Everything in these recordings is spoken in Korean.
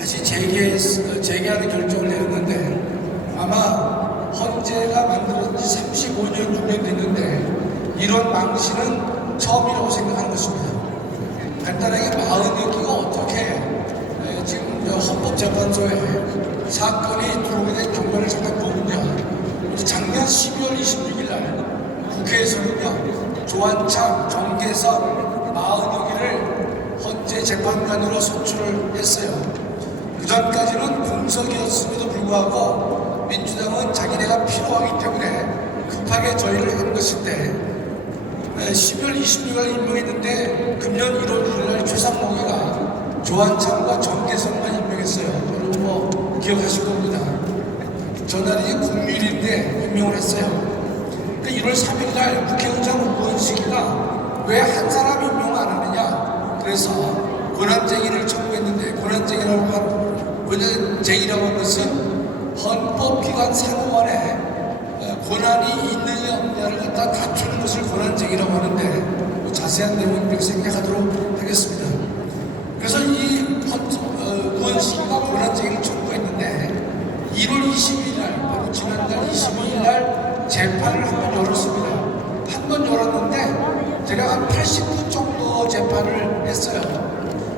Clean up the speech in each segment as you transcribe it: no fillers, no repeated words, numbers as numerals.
다시 재개하는 결정을 내렸는데 아마 헌재가 만들어진 지 35년, 6년 됐는데 이런 망신은 처음이라고 생각하는 것입니다. 간단하게 마흔여기가 어떻게 지금 헌법재판소에 사건이 들어오게 된 경과를 잠깐 보면요. 작년 12월 26일 날 국회에서는요, 조한창, 정계석, 마흔여기를 헌재 재판관으로 선출을 했어요. 그 전까지는 공석이었음에도 불구하고 민주당은 자기네가 필요하기 때문에 급하게 저희를 한 것인데 12월 26일 임명했는데 금년 1월 1일 최상목이가 조한창과 정계석만 임명했어요. 여러분 뭐 기억하실 겁니다. 전날이 국휴일인데 임명을 했어요. 1월 3일 날 국회의장 우원식이가 왜 한 사람 임명 안 하느냐, 그래서 권한쟁의를 청구했는데, 권한쟁의라고 한 것은 헌법기관 상호간에 권한이 있느냐 없느냐를 갖다 다투는 것을 권한쟁의라고 하는데 자세한 내용은 이렇게 생략하도록 하겠습니다. 그래서 이 우원식이가 권한쟁의를 청구했는데 1월 22일 날, 바로 지난달 22일 날 재판을 한 번 열었습니다. 한 번 열었는데 제가 한 80분 정도 재판을 했어요.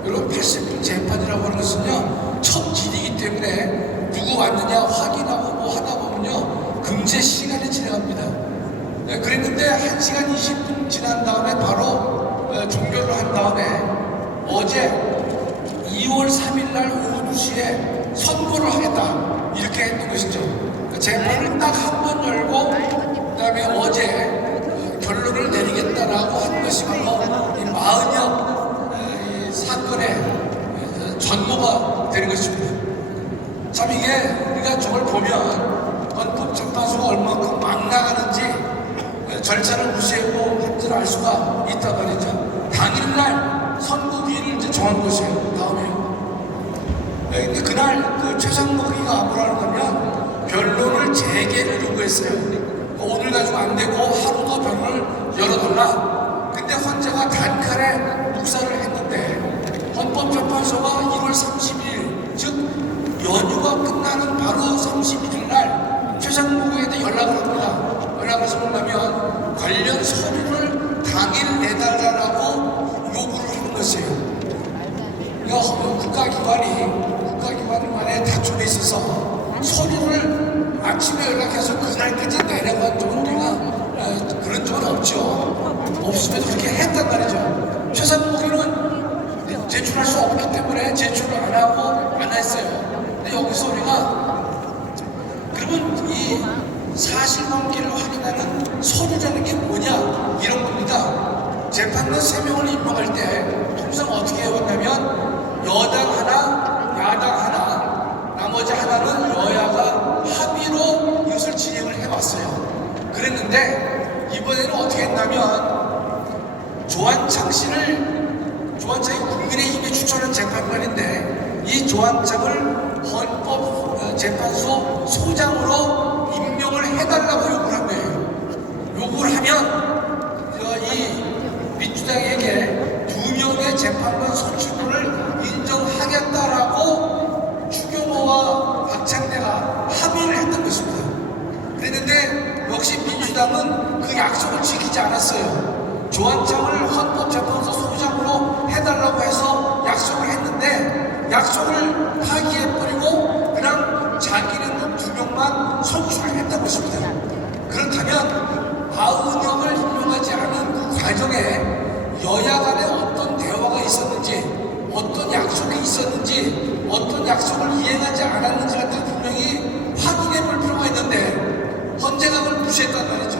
여러분 80분 재판이라고 하는 것은요, 첫 일이기 때문에 누구 왔느냐 확인하고 뭐 하다 보면요 금세 시간이 지나갑니다. 그랬는데 1시간 20분 지난 다음에 바로 종결을 한 다음에 어제 2월 3일 날 오후 2시에 선고를 하겠다 이렇게 했던 것이죠. 재판을 딱 한 번 열고 그 다음에 어제 결론을 내리겠다라고 한 것이 바로 이 마흔역 사건의 전모가 되는 것입니다. 참 이게 우리가 저걸 보면 헌법재판소가 얼마큼 막 나가는지 절차를 무시하고 한줄 알 수가 있단 말이죠. 당일날 선고기일을 이제 정한 것이에요. 다음에요. 근데 그날 그 최상목이가 뭐라는 거면 변론을 재개를 요구했어요. 오늘 가지고 안 되고 하루 더 변론을 열어달라. 근데 헌재가 단칼에 묵살을 했는데 헌법재판소가 1월 30일, 즉 연휴가 끝나는 바로 31일 날 최상목에게 연락을 합니다. 연락을 해서 뭐냐면 관련 서류를 당일 내달라고 요구를 하는 것이에요. 그러니까 국가기관 간에 다툼에 있어서 서류를 아침에 연락해서 그날까지 내려간 적은 우리가 그런 적은 없죠. 없으면 그렇게 했단 말이죠. 최상목이는 제출할 수 없기 때문에 제출을 안 하고 안 했어요. 근데 여기서 우리가 그러면 이 사실관계를 확인하는 서류라는 게 뭐냐 이런 겁니다. 재판관 3명을 임명할 때 통상 어떻게 해왔냐면 여당 하나, 야당 하나, 나머지 하나는 여야가 합의로 이것을 진행을 해왔어요. 그랬는데 이번에는 어떻게 했냐면 조한창이 국민의힘이 추천한 재판관인데 이 조한창을 헌법재판소 소장으로 임명을 해달라고 요구를 한 거예요. 요구를 하면 이 민주당에게 2명의 재판관 선출을 인정하겠다라고 추경호와 박창대가 합의를 했던 것입니다. 그랬는데 역시 민주당은 그 약속을 지키지 않았어요. 조한창을 헌법재판소 소장으로 해달라고 해서 약속을 했는데 약속을 파기해버리고 그냥 자기는 2명만 선출을 했던 것입니다. 그렇다면 마흔역을 임명하지 않은 그 과정에 여야 간에 어떤 대화가 있었는지, 어떤 약속이 있었는지, 어떤 약속을 이행하지 않았는지 같은 분명히 확인해 볼 필요가 있는데 헌재가 그걸 무시했단 말이죠.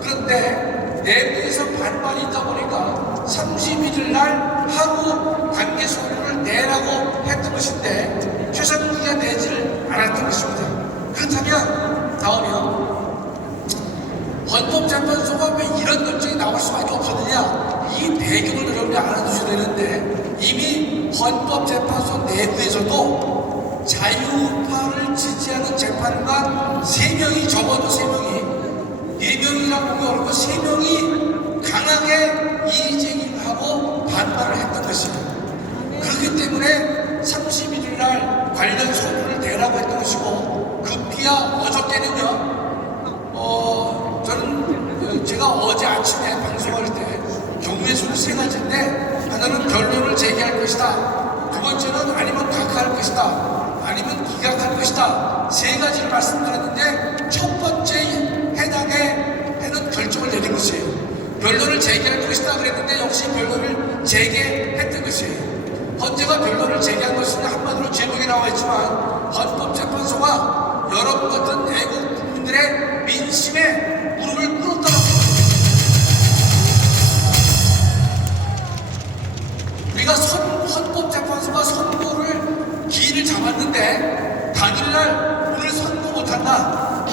그런데 내부에서 반발이 있다 보니까 31일 날 하루 단계 서류를 내라고 했던 것인데 최상목이가 내지를 않았던 것입니다. 그렇다면 나오면 헌법재판소가 왜 이런 결정이 나올 수밖에 없었느냐, 이 배경을 여러분이 알아두셔야 되는데 이미 헌법재판소 내부에서도 자유파를 지지하는 재판관 3명이, 적어도 3명이, 4명이라고 보기 어렵고 3명이 강하게 이의제기를 하고 반발을 했던 것입니다. 그렇기 때문에 31일 날 번째는 아니면 각하할 것이다, 아니면 기각할 것이다. 세 가지를 말씀드렸는데 첫 번째 해당에는 결정을 내린 것이에요. 변론을 제기할 것이다 그랬는데 역시 변론을 제기했던 것이에요. 헌재가 변론을 제기한 것은 한마디로 제목에 나와 있지만 헌법재판소가 여러분 같은 애국 국민들의 민심에 무릎을 꿇었다고 합니다. 우리가 헌법재판소가 선고를 기일을 잡았는데 당일날 오늘 선고 못한다,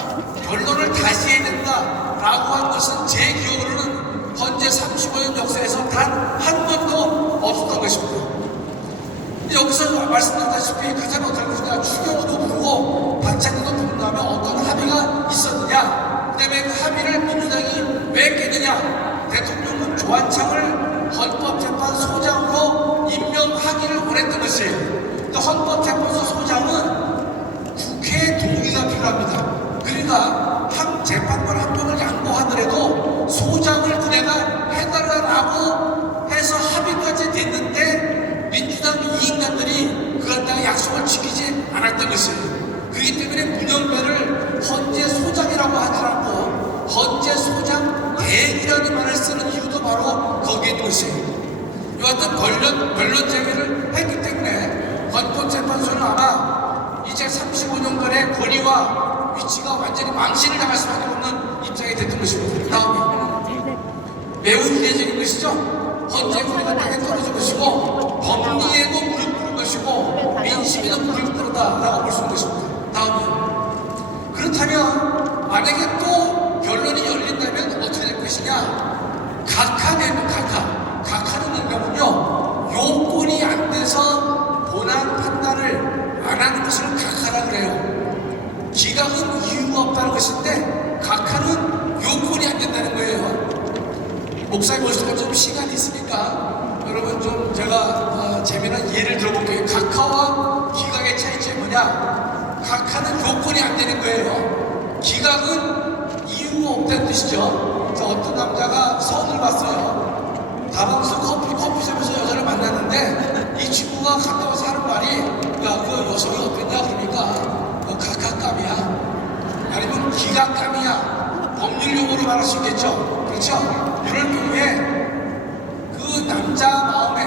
변론을 다시 해야 된다 라고 한 것은 제 기억으로는 헌재 35년 역사에서 단 한 번도 없었던 것입니다. 여기서 말씀드렸다시피 가장 어떤 것이냐, 추경호도 부르고 박찬대도 부른다면 어떤 합의가 있었느냐, 그 다음에 그 합의를 민주당이 왜 깼느냐, 대통령은 조한창을 헌법재판소장으로 임명하기를 원했던 것이에요. 그러니까 헌법재판소 소장은 국회의 동의가 필요합니다. 그러니까 한 재판관 한 명을 양보하더라도 소장을 그대가 해달라고 해서 합의까지 됐는데 민주당 이 인간들이 그 갖다가 약속을 지키지 않았던 것이에요. 그렇기 때문에 문영배를 헌재 소장이라고 하지 않고 헌재 소장 대행이라는 말을 쓰는 이유도 바로 거기에 있는 것이에요. 이와 같은 변론 제기를 했기 때문에 헌법재판소는 아마 이제 35년간의 권위와 위치가 완전히 망신을 당할 수밖에 없는 입장이 됐던 것입니다. 다음에 매우 이례적인 것이죠. 헌재 권위가 땅에 떨어진 것이고 법리에도 무릎 꿇은 것이고 민심에도 무릎 꿇었다라고 볼 수 있는 것입니다. 다음에 그렇다면 만약에 또 변론이 열린다면 어떻게 될 것이냐? 각하는 뭔가군요, 요건이 안 돼서 본안 판단을 안 하는 것을 각하라 그래요. 기각은 이유가 없다는 것인데 각하는 요건이 안 된다는 거예요. 목사님 오시면 좀 시간이 있으니까 여러분 좀 제가 재미난 예를 들어볼게요. 각하와 기각의 차이점이 뭐냐? 각하는 요건이 안 되는 거예요. 기각은 이유가 없다는 뜻이죠. 어떤 남자가 선을 봤어요. 다방수 커피숍에서 여자를 만났는데 이 친구가 갔다 와서 하는 말이, 야, 그 여성이 어땠냐 그러니까 각하감이야, 아니면 기각감이야, 법률 용어로 말할 수 있겠죠. 그렇죠? 이럴 경우에 그 남자 마음에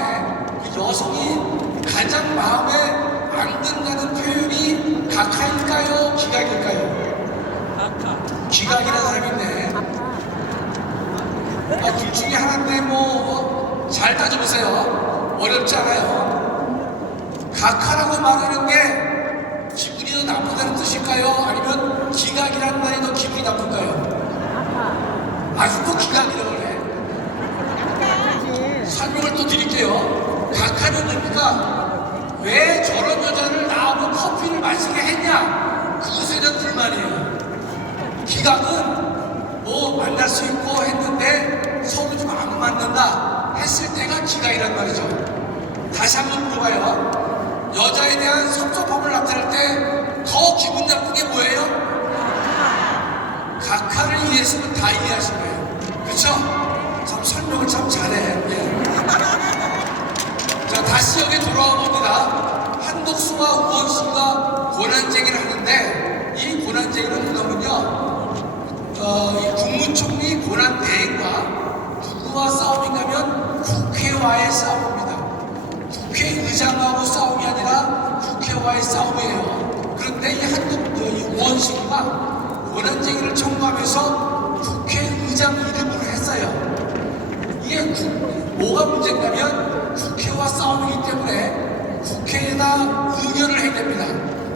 그 여성이 가장 마음에 안 든다는 표현이 각하일까요? 기각일까요? 기각이라는 사람이 있네. 둘 중에 하나인데 잘 따져보세요. 어렵지 않아요. 각하라고 말하는 게 기분이 더 나쁘다는 뜻일까요? 아니면 기각이라는 말이 더 기분이 나쁜가요? 아직도 기각이라고 해. 설명을 또 드릴게요. 각하는 뭡니까? 왜 저런 여자를 나하고 커피를 마시게 했냐? 그것에 대한 불만이에요. 기각은 만날 수 있고 했는데 서로 좀 안 맞는다 했을 때가 기각이란 말이죠. 다시 한번 물어봐요. 여자에 대한 섭섭함을 나타낼 때 더 기분 나쁜 게 뭐예요? 각하를 이해했으면 다 이해하신 거예요. 그렇죠? 참 설명을 참 잘해. 예. 자, 다시 여기 돌아와 봅니다. 한덕수와 우원수가 권한쟁의를 하는데 이 권한쟁의는 뭐냐면요, 이 국무총리 권한대행과 누구와 싸움인가면 국회와의 싸움입니다. 국회의장하고 싸움이 아니라 국회와의 싸움이에요. 그런데 이 우원수가 권한쟁의를 청구하면서 국회의장 이름으로 했어요. 이게 뭐가 문제냐면 국회와 싸움이기 때문에 국회에다 의결을 해야 됩니다.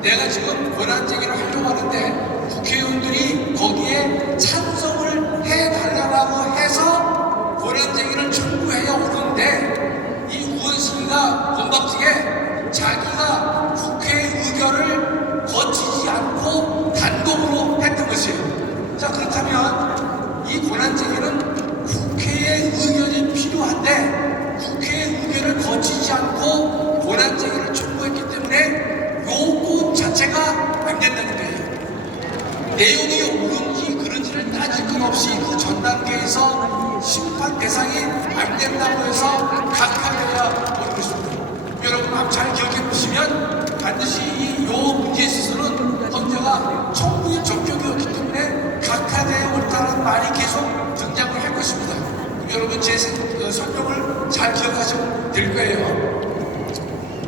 내가 지금 권한쟁의를 하려고 하는데 국회의원들이 거기에 찬성을 해달라고 해서 권한쟁의를 청구해야 오는데 이 우원식이가 건방지게 자기가 국회 의결을 거치지 않고 단독으로 했던 것이에요. 자, 그렇다면 이 권한쟁의는 국회의 의견이 필요한데 국회의 의견을 거치지 않고 권한쟁의를 청구했기 때문에 요건 자체가 안 된다는 거예요. 내용이 옳은지 그른지를 따질 것 없이 그 전 단계에서 심판 대상이 안 된다고 해서 각하되어야 오는 것입니다. 여러분 한번 잘 기억해 보시면 반드시 이 문제에 있어서는 헌재가 청구인 적격이었기 때문에 각하되어 옳다는 말이 계속 등장을 할 것입니다. 여러분 제 설명을 잘 기억하시면 될 거예요.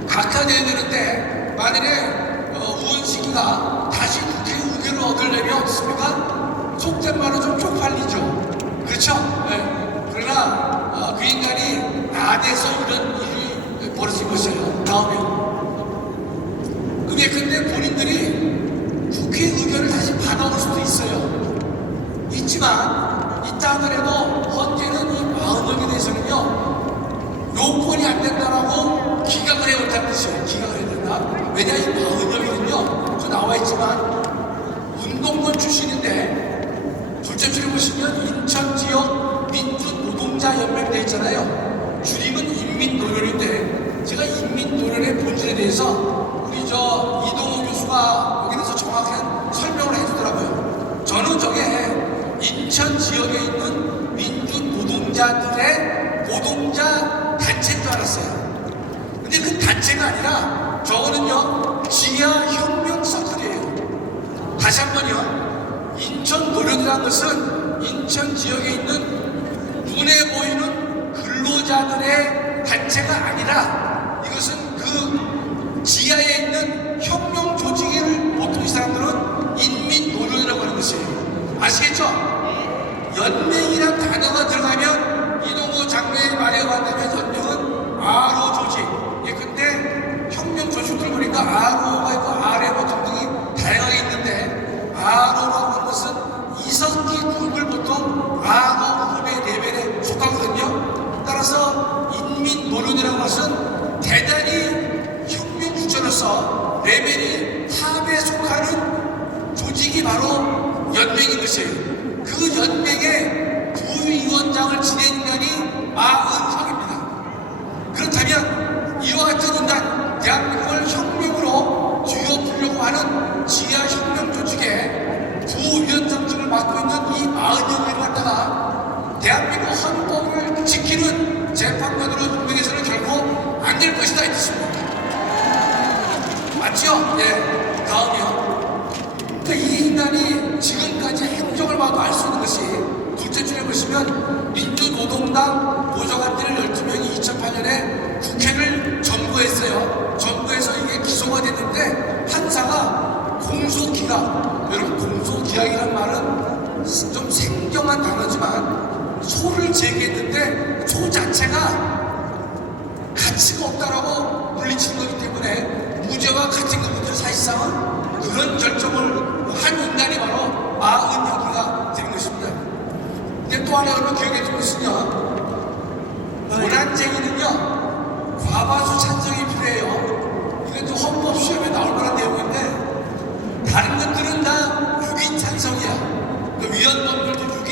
각하되어야 되는데 만일에 우원식이가 다시 국회 의견을 얻으려면 어떻습니까? 속된 말로 좀 쪽팔리죠. 그렇죠? 네. 그러나 그 인간이 나대서 이런 일이 벌어진 것이에요. 다음에 근데 본인들이 국회 의견을 다시 받아올 수도 있어요. 있지만 있다 하더라도 헌재는 이 마흔역에 대해서는요 요건이 안 된다라고 기각을 해온다는 뜻이에요. 기각을 해야 된다. 왜냐 이 마흔역에는요 또 나와 있지만 운동권 출신인데 둘째 줄에 보시면 인천 지역 민주노동자연맹 돼 있잖아요. 줄임은 인민노련인데 제가 인민노련의 본질에 대해서 우리 이동호 교수가 여기 대해서 정확한 설명을 해주더라고요. 저는 저게 인천 지역에 있는 민주노동자들의 노동자 단체인 줄 알았어요. 근데 그 단체가 아니라 저거는요 지하혁명 서클이에요. 다시 한번요, 인천 노련이라는 것은 인천 지역에 있는 눈에 보이는 근로자들의 단체가 아니라 이것은 그 지하에 있는 혁명 조직을 보통 이 사람들은 인민노련이라고 하는 것이에요. 아시겠죠? 연맹이란 단어가 들어가면 이동호 장로의 말에 의한다면 연맹은 RO 조직. 근데 혁명 조직들 보니까 RO가 있고 RM 등등이 다양하게 있는데 RO라고 하는 것은 이석기 그룹을 보통 RO 그룹의 레벨에 속하거든요. 따라서 인민노련이라는 것은 대단히 혁명 주체로서 레벨이 탑에 속하는 조직이 바로 연맹인 것이에요. 그 연맹의 부위원장을 지낸 인간이 마은혁입니다. 그렇다면 이와 같은 인간, 대한민국을 혁명으로 뒤엎으려고 하는 지하혁명 조직의 부위원장직을 맡고 있는 이 마은혁을 갖다가 대한민국 헌법을 지키는 재판관으로 임명해서는 결코 안 될 것이다 이 뜻입니다. 맞죠? 예. 다음이요. 그러니까 이 인간이 지금까지 행적을 봐도 알 수 있는 것이 둘째 줄에 보시면 민주노동당 보좌관들 12명이 2008년에 국회를 점거했어요. 점거해서 이게 기소가 됐는데 판사가 공소기각, 여러분 공소기각이란 말은 좀 생경한 단어지만 소를 제기했는데 소 자체가 가치가 없다라고 물리친 거기 때문에 무죄와 같은 것들 사실상은 그런 결정을 한 인간이 바로 마은혁이가 되는 것입니다. 근데 또 하나 여러분 기억해 줄 것은요, 고난쟁이는요 과반수 찬성이 필요해요. 이건 또 헌법 시험에 나올 거란 내용인데 다른 것들은 다 6인 찬성이야. 그 위원법들도 6인.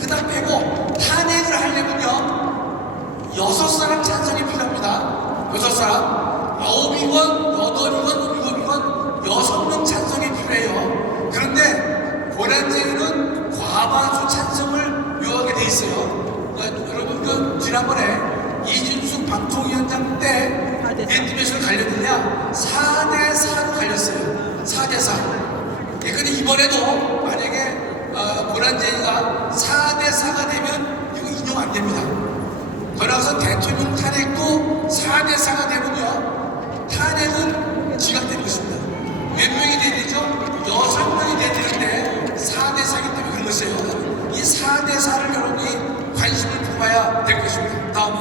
그 다음 빼고 탄핵을 하려면요 6사람 찬성이 필요합니다. 6사람 9이건 8이건 7이건 6명 찬성이 필요해요. 그런데 고난쟁이는 과반수 찬성을 요하게 돼 있어요. 여러분 그 지난번에 이준숙 방통위원장 때 몇 갈렸느냐? 4대4로 갈렸어요. 4대4. 근데 이번에도 만약에 고난쟁이가 4대4가 되면 이거 인용 안 됩니다. 더 나아가서 대통령 탄핵도 4대4가 되면요 탄핵은 지각되는 것입니다. 몇 명이 돼야 되죠? 6명이 돼야 되는데 4대4이기 때문에 그런 것이에요. 이 4대4를 여러분이 관심을 두어야 될 것입니다. 다음은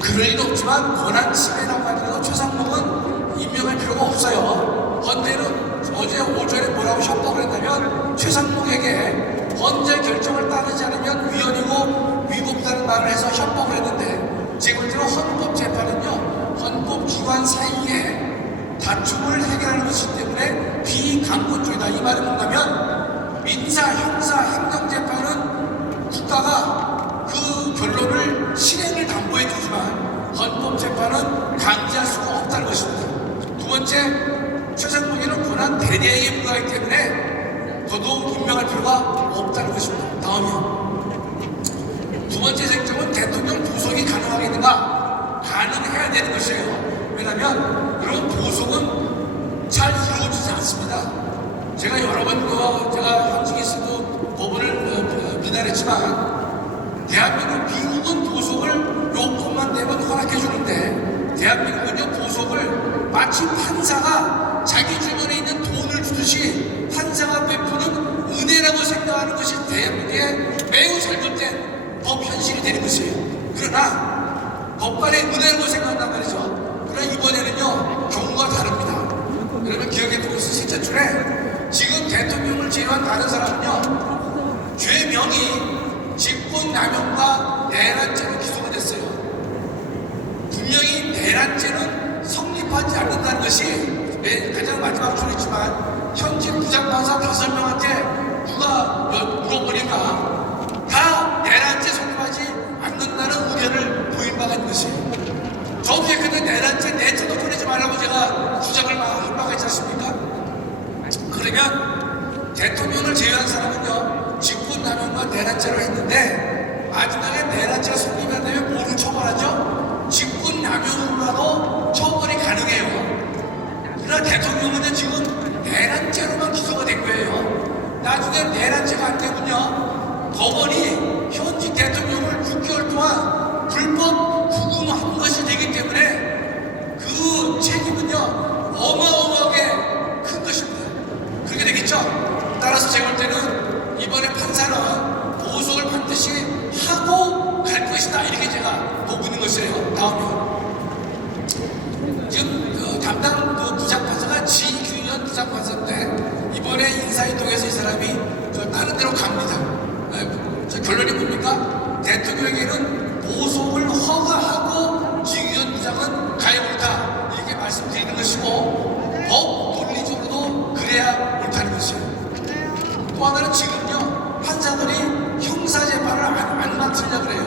그럴 일은 없지만 권한 침해라고 하는 최상목은 임명할 필요가 없어요. 헌재는 어제 오전에 뭐라고 협박을 했냐면 최상목에게 헌재 결정을 따르지 않으면 위헌이고 위법하다는 말을 해서 협박을 했는데 제 볼 때는 헌법재판은요 헌법기관 사이에 다툼을 해결하는 것이기 때문에 비강권적이다. 이 말은 뭐냐면 민사, 형사, 행정재판은 국가가 그 결론을 실행을 담보해 주지만 헌법재판은 강제할 수가 없다는 것입니다. 두 번째, 최상목에는 권한 대대행에 불과하기 때문에 더더욱 임명할 필요가 없다는 것입니다. 다음이요. 두 번째 쟁점은 대통령 구속이 가능하겠는가? 가능해야 되는 것이에요. 왜냐하면 그런 보석은 잘 이루어지지 않습니다. 제가 여러 번 제가 현직에 있어도 법원을 비난했지만 미국은 보석을 요건만 되면 허락해 주는데 대한민국은요 보석을 마치 판사가 자기 주변에 있는 돈을 주듯이 판사가 베푸는 은혜라고 생각하는 것이 대한민국의 매우 잘못된 법 현실이 되는 것이에요. 그러나 법관의 은혜라고 생각한단 말이죠. 그러나 이번에는요 경우가 다릅니다. 여러분 기억해두고 실제 줄에 지금 대통령을 제외한 다른 사람은요 죄명이 직권남용과 내란죄로 기소가 됐어요. 분명히 내란죄는 성립하지 않는다는 것이 가장 마지막 줄이지만 현직 부장판사 5명한테 누가 물어보니까 다 내란죄 성립하지 않는다는 의견을 보인 바가 있는 것이에요. 저도 근데 내란죄 내죄도 꺼내지 말라고 제가 주장을 한 바가 있지 않습니까? 그러면 대통령을 제외한 사람은요 직권남용과 내란죄로 했는데 마지막에 내란죄가 성립이 안 되면 뭐로 처벌하죠? 직권남용으로라도 처벌이 가능해요. 그러나 대통령은 지금 내란죄로만 기소가 된 거예요. 나중에 내란죄가 안 되면요 법원이 현직 대통령을 6개월 동안 불법 구금한 것이 되기 때문에 그 책임은요 어마어마하게 큰 것입니다. 그렇게 되겠죠? 따라서 제가 볼 때는 이번에 판사는 보석을 반드시 하고 갈 것이다 이렇게 제가 보고 있는 것이에요. 다음에 지금 담당 부장판사가 지규현 부장판사인데 이번에 인사이동에서 이 사람이 다른 데로 갑니다. 결론이 뭡니까? 대통령에게는 보석을 허가하고 지규현 부장은 가야 옳다 이렇게 말씀드리는 것이고 법 논리적으로도 그래야 옳다는 것이에요. 또 하나는 지금요 판사들이 형사재판을 안 맡으려고 그래요.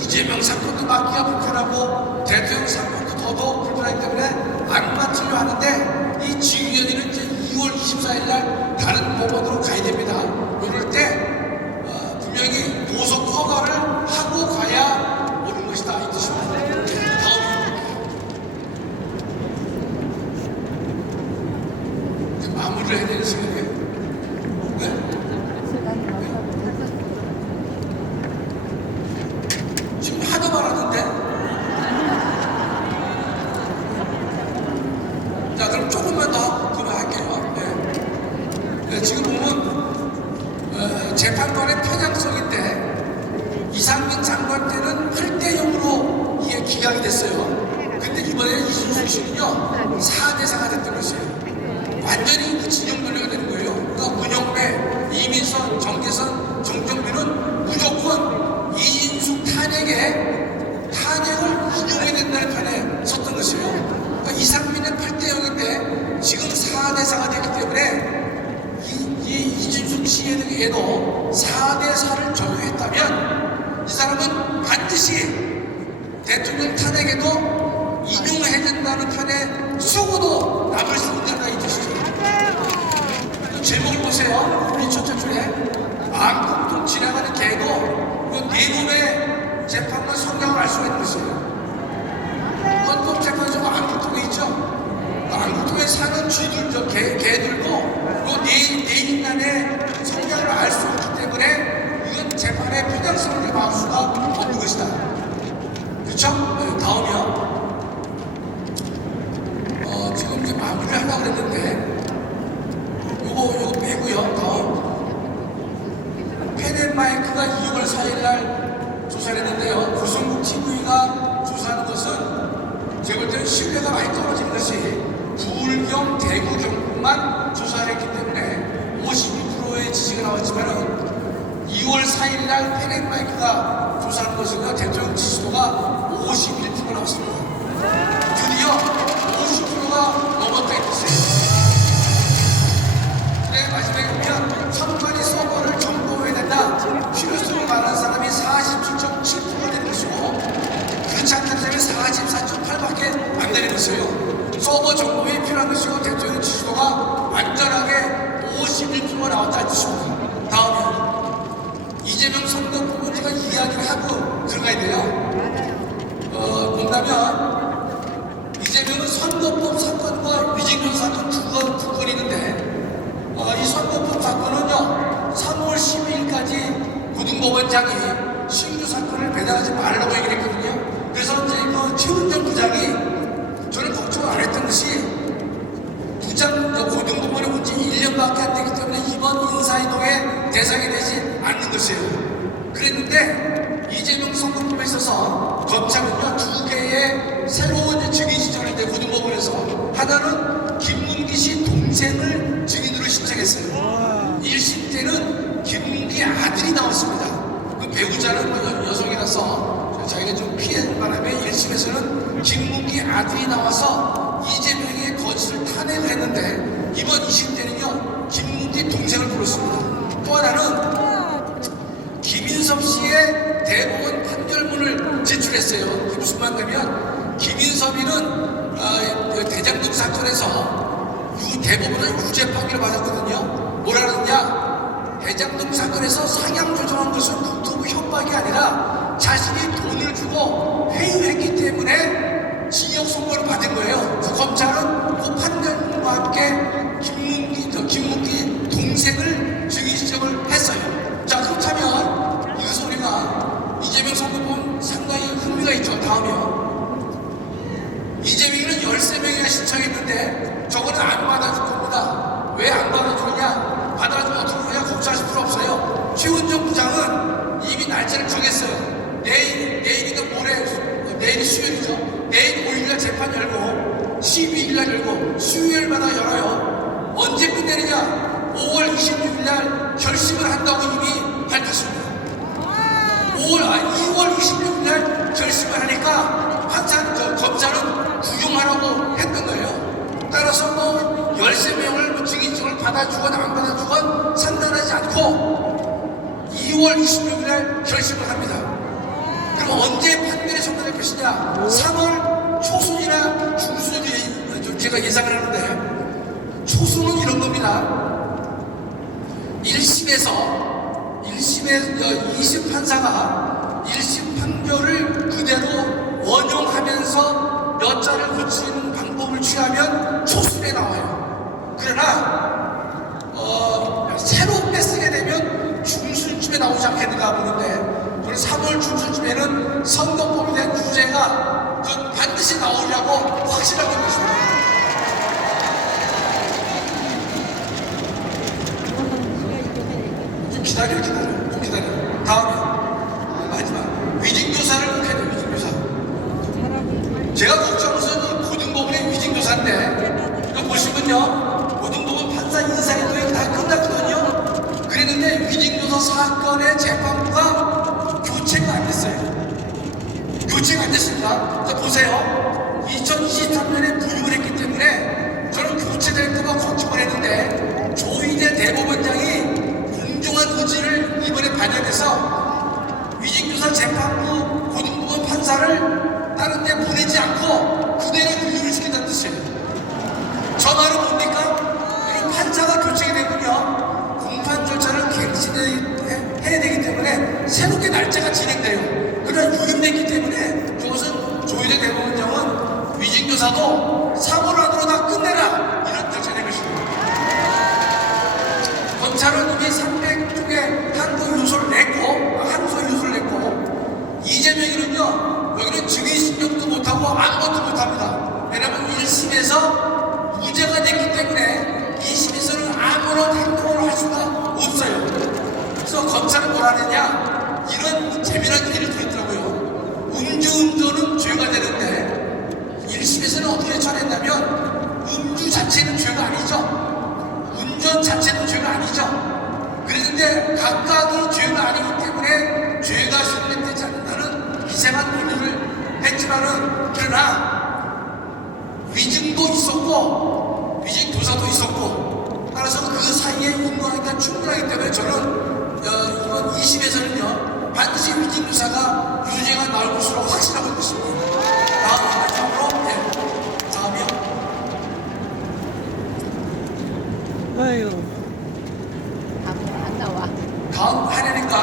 이재명 사건도 맡기가 불편하고 대통령 사건도 더더욱 불편하기 때문에 안 맡으려 하는데 이 지규현이는 이제 2월 24일 날 다른 법원으로 가야 됩니다. 이럴 때 분명히 보석 허가를 하고 가야 옳은 것이다 이 뜻입니다. 다음 마무리를 해야 되는 시간이에요. 지금 하도 말하는데 자 그럼 조금만 더 그만할게요. 지금 보면 재판관의 편향성인데 이상민 장관 때는 8대 0으로 이게 기각이 됐어요. 근데 이번에 이준석 씨는요 4대 4가 됐던 것이에요. 완전히 그 진영 논리가 되는 거예요. 그러니까 문영배, 이민선, 정계선, 정경빈은 무조건 이인숙 탄핵을 인용해야 된다는 편에 섰던 것이에요. 그러니까 이상민은 8대 0인데 지금 4대 4가 됐기 때문에 이준숙 씨에게도 4대 4를 적용했다면 이 사람은 반드시 대통령 탄핵에도 인용해야 된다는 편에 쓰고도 남을 수 있다 이 뜻이죠. 제목을 보세요. 우리 첫째 줄에 마음통통 지나가는 개도 내 몸의 재판관 성향을 알 수가 있는 것이에요. 헌법재판소 안국통에 있죠. 안국통에 사는 쥐들, 개들도 내 인간의 성향을 알 수 없기 때문에 이건 재판의 편향성을 막을 수가 없는 것이다. 그렇죠? 다음이요. 지금 이제 마무리를 하려고 그랬는데 요거 빼고요. 다음 펜앤마이크가 2월 4일날 조사를 했는데요. 고성국 TV가 조사하는 것은 제가 볼 때는 신뢰가 많이 떨어지는 것이 부울경 대구 경북만 조사를 했기 때문에 52%의 지지가 나왔지만은 2월 4일날 펜앤마이크가 조사하는 것은요 대통령 지지도가 51% 나왔습니다. 드디어 50%가 넘었다 이 뜻이에요. 마지막에 보면 선관위 서버를 점검해야 된다. 필요성을 말하는 사람이 47.7%가 되는 것이고 그렇지 않다는 사람이 44.8밖에 안 되는 것이에요. 서버 점검이 필요한 것이고 대통령 지지도가 완전하게 51%가 나왔다는 뜻입니다. 다음에 이재명 선거 후보자가 이야기를 하고 들어가야 돼요. 농담 뭐냐면 이재명은 선거법 사건과 위증교사 사건 두 건이 있는데 이 선거법 사건은요 3월 12일까지 고등법원장이 신규 사건을 배당하지 말라고 얘기를 했거든요. 그래서 이제 최은정 부장이 저는 걱정을 안 했던 것이 부장 고등법원에 온 지 1년밖에 안 되기 때문에 이번 인사이동의 대상이 되지 않는 것이에요. 그랬는데 이재명 선거법에 있어서 검찰은요 2개의 새로운 증인 신청을 했는데 고등법원에서 하나는 김문기 씨 동생을 증인으로 신청했어요. 1심 때는 김문기 아들이 나왔습니다. 그 배우자는 여성이라서 자기가 좀 피해 바람에 1심에서는 김문기 아들이 나와서 이재명의 거짓을 탄핵을 했는데 이번 2심 때는요 김문기 동생을 불렀습니다. 또 하나는 김인섭 씨의 대법원 판결문을 제출했어요. 그게 무슨 말이냐면 김인섭이는 대장동 사건에서 대법원은 유죄 판결을 받았거든요. 뭐라 그러냐? 대장동 사건에서 상향 조정한 것은 국토부 협박이 아니라 자신이 돈을 주고 회유했기 때문에 징역 선고를 받은 거예요. 그래서 검찰은 그 판결문과 함께 김문기 동생을 증인 신청을 했어요. 자, 그렇다면 여기서 우리가 이재명 선거법 상당히 흥미가 있죠. 다음이요. 이재명은 13명이나 신청했는데 저거는 안 받아줄 겁니다. 왜 안 받아주느냐? 받아주면 어떻게 하냐? 걱정하실 필요 없어요. 최은정 부장은 이미 날짜를 정했어요. 내일이든 모레, 내일이 수요일이죠. 내일 5일날 재판 열고 12일날 열고 수요일마다 열어요. 언제 끝내느냐? 5월 26일날 결심을 한다고 이미 밝혔습니다. 2월 26일날 결심을 하니까 항상 검찰은 구용하라고 했던 거예요. 따라서 13명을 증인증을 받아주건 안 받아주건 상관하지 않고 2월 26일날 결심을 합니다. 그럼 언제 판결이 선고될 것이냐? 3월 초순이나 중순이 제가 예상을 하는데 초순은 이런 겁니다. 1심에서 2심 판사가 1심 판결을 그대로 원용하면서 몇 자를 고치는 방법을 취하면 초순에 나와요. 그러나 새롭게 쓰게 되면 중순쯤에 나오지 않겠는가 보는데 저는 3월 중순쯤에는 선거법에 대한 규제가 반드시 나오려고 확실하게 보십니다. 좀 기다려. 다음에 마지막 위증교사를 꼭 해야 돼요. 위증교사. 제가 걱정한 것은 고등법원의 위증교사인데 이거 보시면요 고등법원 판사 인사이동이 다 끝났거든요. 그랬는데 위증교사 사건의 재판부가 교체가 안 됐어요. 교체가 안 됐습니다. 자 보세요. 2023년에 분육을 했기 때문에 저는 교체될까봐 걱정을 했는데 조희대 대법원장이 공정한 의지를 이번에 반영해서 위증교사 재판부 고등법원 판사를 다른 데 보내지 않고 그대로 분류를 시킨다는 뜻이에요. 저 말은 뭡니까? 이런 판사가 교체가 되면요 공판 절차를 갱신해야 되기 때문에 새롭게 날짜가 진행돼요. 그러나 유임됐기 때문에 그것은 조희대 대법원장은 위증교사도 3월 안으로 다 끝내라 이런 절차가 된 것입니다. 검찰은 이미 300쪽의 항소 요소를 냈고 이재명이는요 여기는 증인 신청도 못하고 아무것도 못합니다. 왜냐하면 1심에서 무죄가 됐기 때문에 2심에서는 아무런 행동을 할 수가 없어요. 그래서 검찰은 뭐라 하느냐 이런 재미난 얘기를 들었더라고요. 음주운전은 죄가 되는데 1심에서는 어떻게 처리했냐면 음주 자체는 죄가 아니죠. 운전 자체는 죄가 아니죠. 그랬는데 각각이 죄가 아니기 때문에 죄가 성립되지 않는다는 이상한 논리를 했지만은 그러나 위증도 있었고 위증교사도 있었고 따라서 그 사이에 인과하기가 충분하기 때문에 저는 이번 2심에서는요 반드시 위증교사가 유죄가 나올 것으로 확신하고 있습니다. 다음으로 다음이요. 아유, 안 나와. 다음 하려니까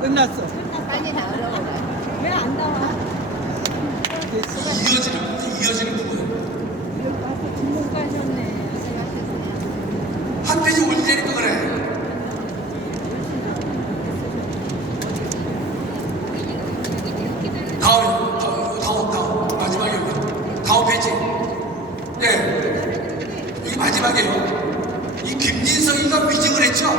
끝났어. 끝났어. 빨리 나오라고 그래. 왜 안 나와? 이어지는 부분. 와서 중국 가셨네. 한 페이지 올리자니까 그래. 다음 마지막에 여기 다음 페이지. 네, 여기 마지막에요. 이 김진성이가 위증을 했죠.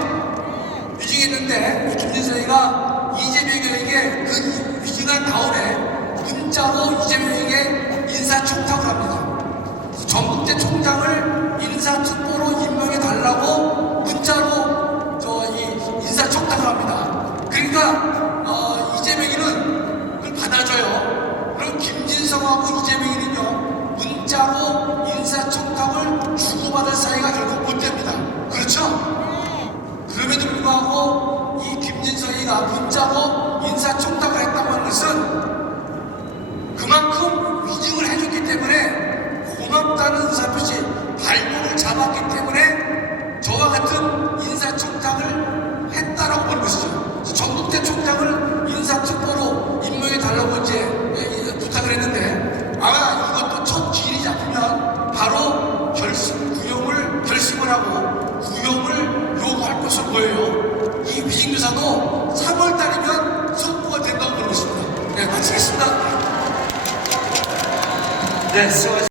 위증했는데 이 김진성이가 이재명에게 그 위증한 다음에 문자로 이재명에게 인사청탁을 합니다. 전국대 총장을 인사특보로 임명해 달라고 문자로 이 인사청탁을 합니다. 그러니까 이재명이는 그걸 받아줘요. 그럼 김진성하고 이재명이는요 문자로 인사청탁을 주고받을 사이가 결국 못 됩니다. 그렇죠? 그럼에도 불구하고 이 김진성이가 문자로 인사청탁을 했다고 하는 것은 그만큼 위증을 해줬기 때문에 고맙다는 의사표시 발목을 잡았기 때문에 저와 같은 인사청탁을 했다라고 보는 것이죠. 전국대 총장을 인사특보로 임명해 달라고 이제 부탁을 했는데 아마 이것도 첫 기일이 잡히면 바로 결심을 하고 구형을 요구할 것으로 보여요. 이 위증교사도 3월 달이면 선고가 된다고 보는 것입니다. 네, 마치겠습니다. 네, 수고하셨습니다.